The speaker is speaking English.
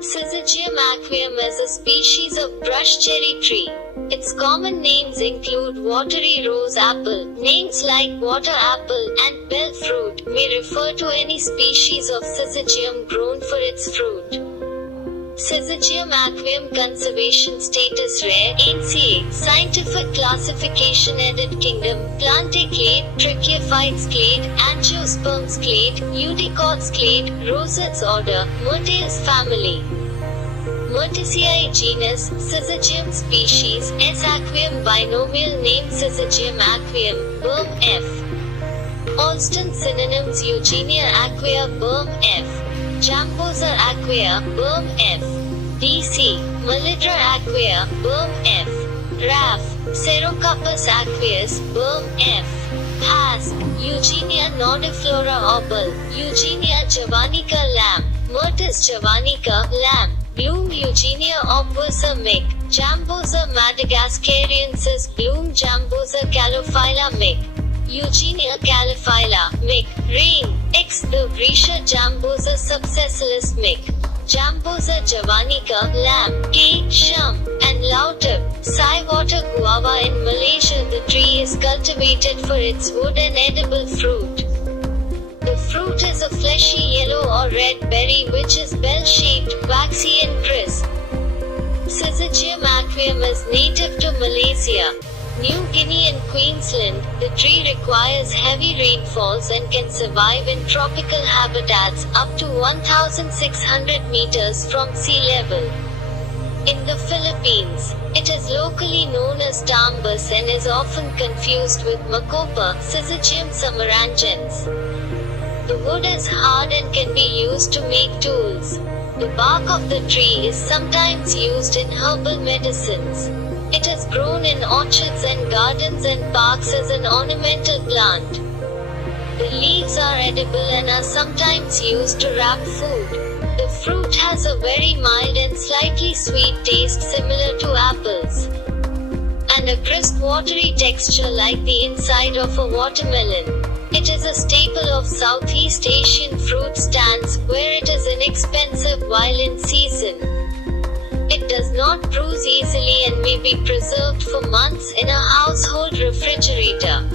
Syzygium aqueum is a species of brush cherry tree. Its common names include watery rose apple. Names like water apple and bell fruit may refer to any species of Syzygium grown for its fruit. Syzygium aqueum conservation status rare (ANCA), scientific classification edit kingdom, Plantae Clade, Tracheophytes Clade, Angiosperms Clade, Eudicots Clade, Rosids order, Myrtales family. Myrtaceae genus, Syzygium species, S. aqueum binomial name Syzygium aqueum, Burm.f. Alston synonyms Eugenia aquea Burm.f. Jambosa aquea, Burm.f. DC. Malidra aquea, Burm.f. Raf. Cerocarpus aqueus, Burm.f. Hassk. Eugenia nodiflora Aubl. Eugenia javanica lamb. Myrtus javanica, lamb. Blume Eugenia obversa Mick. Jambosa madagascariensis Blume Jambosa calophylla Mick. Eugenia calophylla, Mick. Rain, X. The Grisha Jambosa subsessilis Mick. Jambosa javanica, lamb. K. Shum. And Lautip. Water guava in Malaysia. The tree is cultivated for its wood and edible fruit. The fruit is a fleshy yellow or red berry which is bell-shaped, waxy and crisp. Syzygium aqueum is native to Malaysia, New Guinea and Queensland. The tree requires heavy rainfalls and can survive in tropical habitats up to 1,600 meters from sea level. In the Philippines, it is locally known as tambus and is often confused with macopa, Syzygium samarangens. The wood is hard and can be used to make tools. The bark of the tree is sometimes used in herbal medicines. It is grown in orchards and gardens and parks as an ornamental plant. The leaves are edible and are sometimes used to wrap food. The fruit has a very mild and slightly sweet taste similar to apples, and a crisp watery texture like the inside of a watermelon. It is a staple of Southeast Asian fruit stands, where it is inexpensive while in season. It does not bruise easily and may be preserved for months in a household refrigerator.